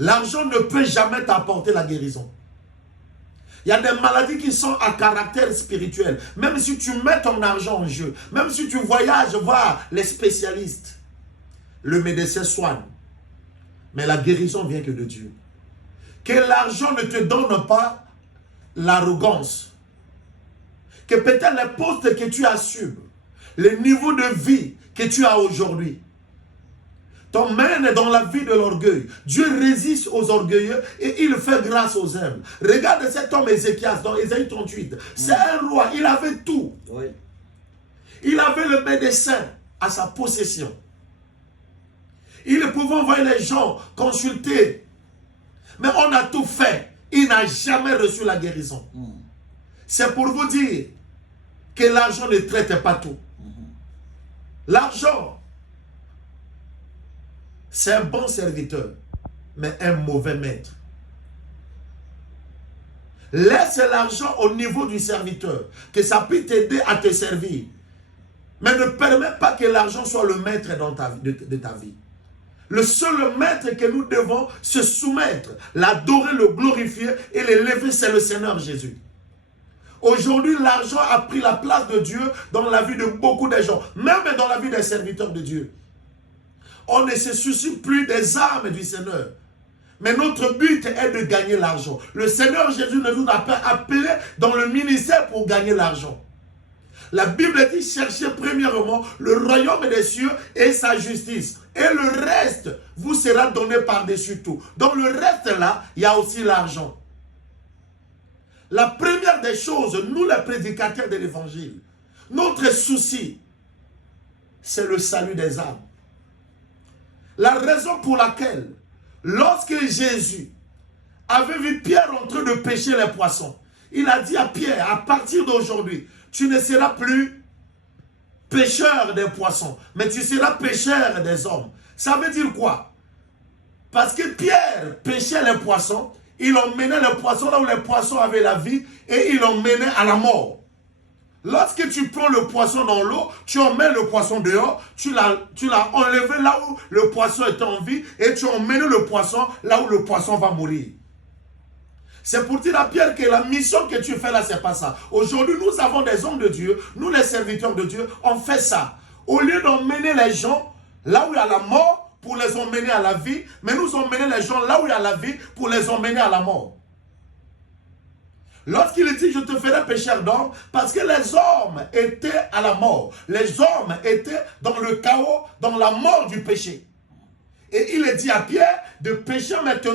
L'argent ne peut jamais t'apporter la guérison. Il y a des maladies qui sont à caractère spirituel. Même si tu mets ton argent en jeu, même si tu voyages voir les spécialistes, le médecin soigne. Mais la guérison vient que de Dieu. Que l'argent ne te donne pas l'arrogance. Que peut-être les postes que tu assumes, le niveau de vie que tu as aujourd'hui, t'emmène dans la vie de l'orgueil. Dieu résiste aux orgueilleux et il fait grâce aux humbles. Regarde cet homme Ézéchias dans Ésaïe 38. C'est un roi, il avait tout. Oui. Il avait le médecin à sa possession. Il pouvait envoyer les gens consulter. Mais on a tout fait. Il n'a jamais reçu la guérison. C'est pour vous dire que l'argent ne traite pas tout. L'argent, c'est un bon serviteur, mais un mauvais maître. Laisse l'argent au niveau du serviteur, que ça puisse t'aider à te servir. Mais ne permets pas que l'argent soit le maître de ta vie. Le seul maître que nous devons se soumettre, l'adorer, le glorifier et l'élever, c'est le Seigneur Jésus. Aujourd'hui, l'argent a pris la place de Dieu dans la vie de beaucoup de gens, même dans la vie des serviteurs de Dieu. On ne se soucie plus des âmes du Seigneur. Mais notre but est de gagner l'argent. Le Seigneur Jésus ne nous a pas appelés dans le ministère pour gagner l'argent. La Bible dit, cherchez premièrement le royaume des cieux et sa justice. Et le reste vous sera donné par-dessus tout. Dans le reste là, il y a aussi l'argent. La première des choses, nous les prédicateurs de l'évangile, notre souci, c'est le salut des âmes. La raison pour laquelle, lorsque Jésus avait vu Pierre en train de pêcher les poissons, il a dit à Pierre, à partir d'aujourd'hui, tu ne seras plus pêcheur des poissons, mais tu seras pêcheur des hommes. Ça veut dire quoi? Parce que Pierre pêchait les poissons, il emmenait les poissons là où les poissons avaient la vie et il emmenait à la mort. Lorsque tu prends le poisson dans l'eau, tu emmènes le poisson dehors, tu l'as enlevé là où le poisson est en vie et tu emmènes le poisson là où le poisson va mourir. C'est pour dire à Pierre que la mission que tu fais là, c'est pas ça. Aujourd'hui, nous avons des hommes de Dieu, nous les serviteurs de Dieu, on fait ça. Au lieu d'emmener les gens là où il y a la mort, pour les emmener à la vie, mais nous emmener les gens là où il y a la vie, pour les emmener à la mort. Lorsqu'il dit, je te ferai pécheur d'hommes, parce que les hommes étaient à la mort. Les hommes étaient dans le chaos, dans la mort du péché. Et il dit à Pierre de pécher maintenant.